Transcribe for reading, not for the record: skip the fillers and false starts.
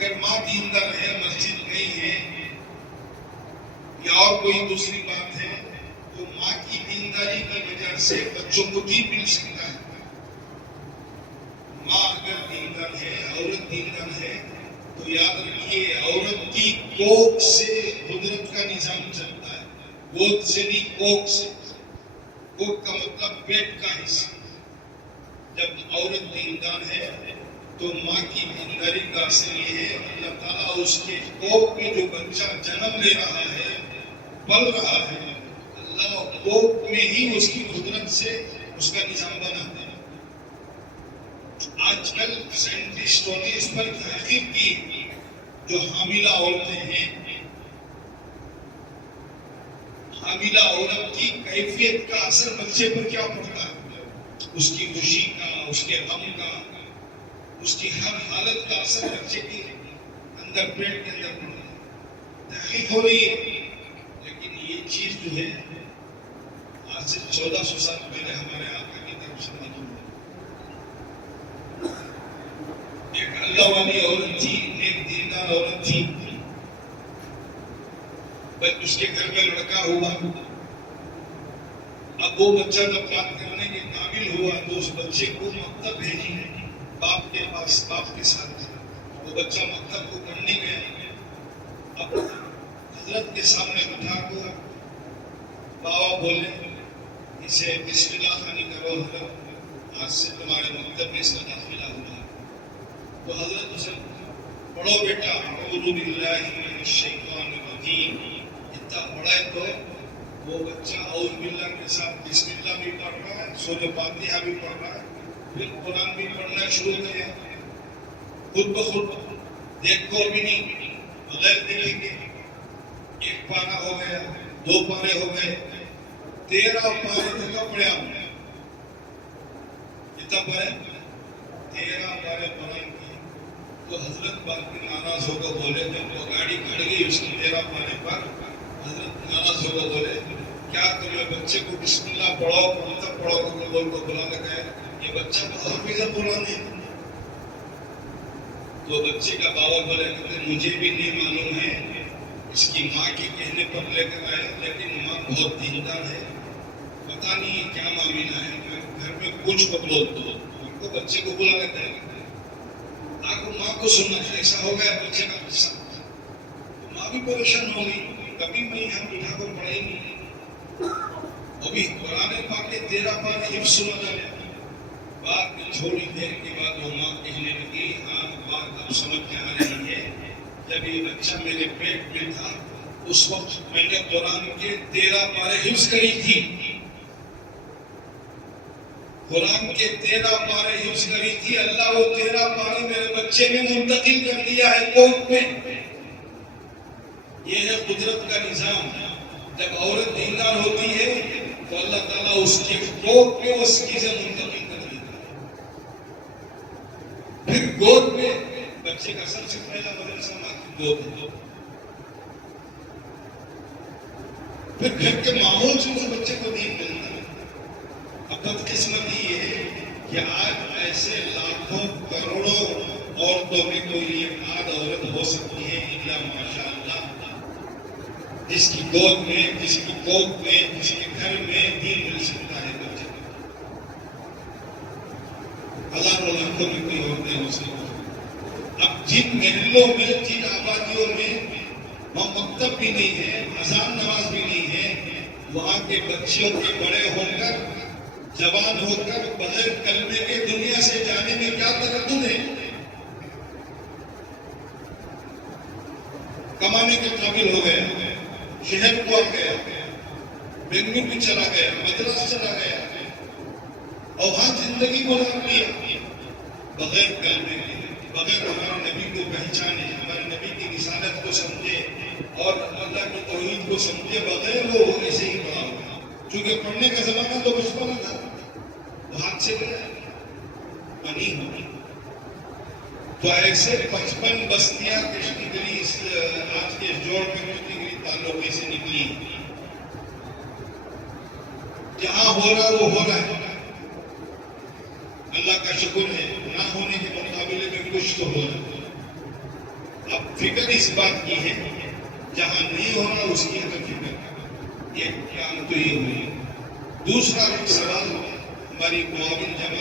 اگر ماں دیندار ہے، مسجد نہیں ہے یا اور کوئی دوسری بات ہے تو ماں کی دینداری کی وجہ سے بچوں کو دین مل سکتا ہے. ماں اگر دیندار ہے، عورت دیندار ہے تو یاد رکھیے عورت کی کوکھ سے قدرت کا نظام چلتا ہے. گود سے بھی کوکھ سے. کوکھ کا مطلب پیٹ کا حصہ. جب عورت دیندار ہے تو ماں کی دینداری کا اثر یہ ہے اللہ تعالیٰ اس کے کوکھ میں جو بچہ جنم لے رہا ہے، پل رہا ہے، اللہ کوکھ میں ہی اس کی قدرت سے اس کا نظام بناتا ہے. آج کل سائنٹسٹوں نے اس پر تحقیق کی. جو حاملہ عورتیں ہیں، حاملہ عورت کی کیفیت کا اثر بچے پر کیا پڑتا ہے، اس کی خوشی کا، اس کے غم کا، اس کی ہر حالت کا اثر بچے کے اندر، پیٹ کے اندر پڑتا ہے. تحقیق ہو رہی ہے. لیکن یہ چیز جو ہے آج سے 1400 سال پہلے ہمارے آقا کی طرف سے معلوم ہے. ایک اللہ والی عورت تھی، ایک دیندار عورت تھی. اس کے گھر میں لڑکا ہوا. اب وہ بچہ جب بات کرنے کے قابل ہوا تو اس بچے کو مکتب بھیجی باپ کے پاس، باپ کے ساتھ. وہ بچہ مکتب کو پڑھنے گیا. اب حضرت کے سامنے بٹھا کر بابا بولے اسے بسم اللہ خوانی کرو حضرت، آج سے تمہارے مکتب میں اس کا داخلہ ہوا. تو حضرت اسے پڑھو بیٹا، اعوذ باللہ من الشیطان الرجیم. اتنا پڑھا تو وہ بچہ اعوذ باللہ کے ساتھ بسم اللہ بھی پڑھ رہا ہے، سورہ فاتحہ بھی پڑھ رہا ہے، پھر قرآن بھی پڑھنا شروع کر دیا خود بخود. دیکھ کر بھی نہیں، بغیر دیکھے کے. 1 پارہ ہو گیا، 2 پارے ہو گئے، 13 پارے تک پڑھا. کتنا پڑھے؟ 13 پارے پڑھا. تو حضرت بات میں ناراض ہو کر بولے، جب وہ گاڑی کھڑ گئی اس کی 13 پارے پر، حضرت ناراض ہو کر بولے کیا تمہیں بچے کو بسم اللہ پڑھاؤ، مکتب پڑھاؤ بول کو بلا لگا ہے، یہ بچہ کو حافظ قرآن ہے. تو بچے کا بابا بولے کہ مجھے بھی نہیں معلوم ہے، اس کی ماں کے کہنے پر لے کر آیا، لیکن ماں بہت دیندار ہے، پتہ نہیں کیا معاملہ ہے، گھر میں کچھ بدلو دو. ان کو بچے کو بلا لگا ہے. آگے ماں کو سننا ایسا ہو گیا بچے کا قصہ. ماں بھی پریشان ہو گئی. کبھی میں یہاں بٹھا کر پڑھائی نہیں. ابھی قرآن پاک کے 13 پارے حفظ سنا جائے. بعد میں تھوڑی دیر کے بعد وہ ماں کہنے لگی ہاں بات اب سمجھ میں آ رہی ہے. جب یہ بچہ میرے پیٹ میں تھا اس وقت میں نے قرآن کے 13 پارے حفظ کری تھی. قرآن کے 13 پارے حفظ کری تھی. اللہ وہ 13 پارے میرے بچے میں منتقل کر دیا ہے کوکھ میں. یہ ہے قدرت کا نظام. جب عورت دیندار ہوتی ہے تو اللہ تعالیٰ اس کے کوکھ میں اس چیزیں منتقل کر دیتا ہے. پھر گود میں بچے کا سب سے پہلا مدرسہ ماں کی گود ہے. پھر گھر کے ماحول سے اس بچے کو دین ملتا ہے. اب بدقسمتی یہ ہے کہ آج ایسے لاکھوں کروڑوں عورتوں میں کوئی ایک آدھ عورت ہو سکتی ہے الا ماشاء اللہ، جس کی گود میں، جس کی کوکھ میں، جس کے گھر میں دین مل سکتا ہے بچے کو. ہزاروں لاکھوں میں کوئی عورتیں ہو سکتی. اب جن محلوں میں، جن آبادیوں میں وہاں مکتب بھی نہیں ہے، اذان نماز بھی نہیں ہے، وہاں کے بچوں کے بڑے ہو کر، جوان ہو کر بغیر کلمے کے دنیا سے جانے میں کیا تردد ہے. کمانے کے قابل ہو گیا، شہر کو آ گیا، بنگلور بھی چلا گیا، مدراس چلا گیا، اور وہاں زندگی کو لگ لیا بغیر کلمے کے، بغیر ہمارے نبی کو پہچانے، ہمارے نبی کی رسالت کو سمجھے اور اللہ کی توحید کو سمجھے بغیر وہ ایسے ہی پڑا ہوگا. چونکہ پڑھنے کا زمانہ تو بچپن تھا، وہ ہاتھ سے گیا پانی ہوگی. تو ایسے 55 بستیاں کشتی گری آج کے جوڑ میں کشتی گری تعلق سے نکلی. جہاں ہو رہا وہ ہو رہا ہے. اللہ کا شکر ہے، نہ ہونے کے مقابلے میں کچھ تو ہو رہا ہے. اب فکر اس بات کی ہے جہاں نہیں ہونا اس کی اگر فکر یہ کام تو یہ ہوئی. دوسرا ایک سوال ہماری معاون جماعت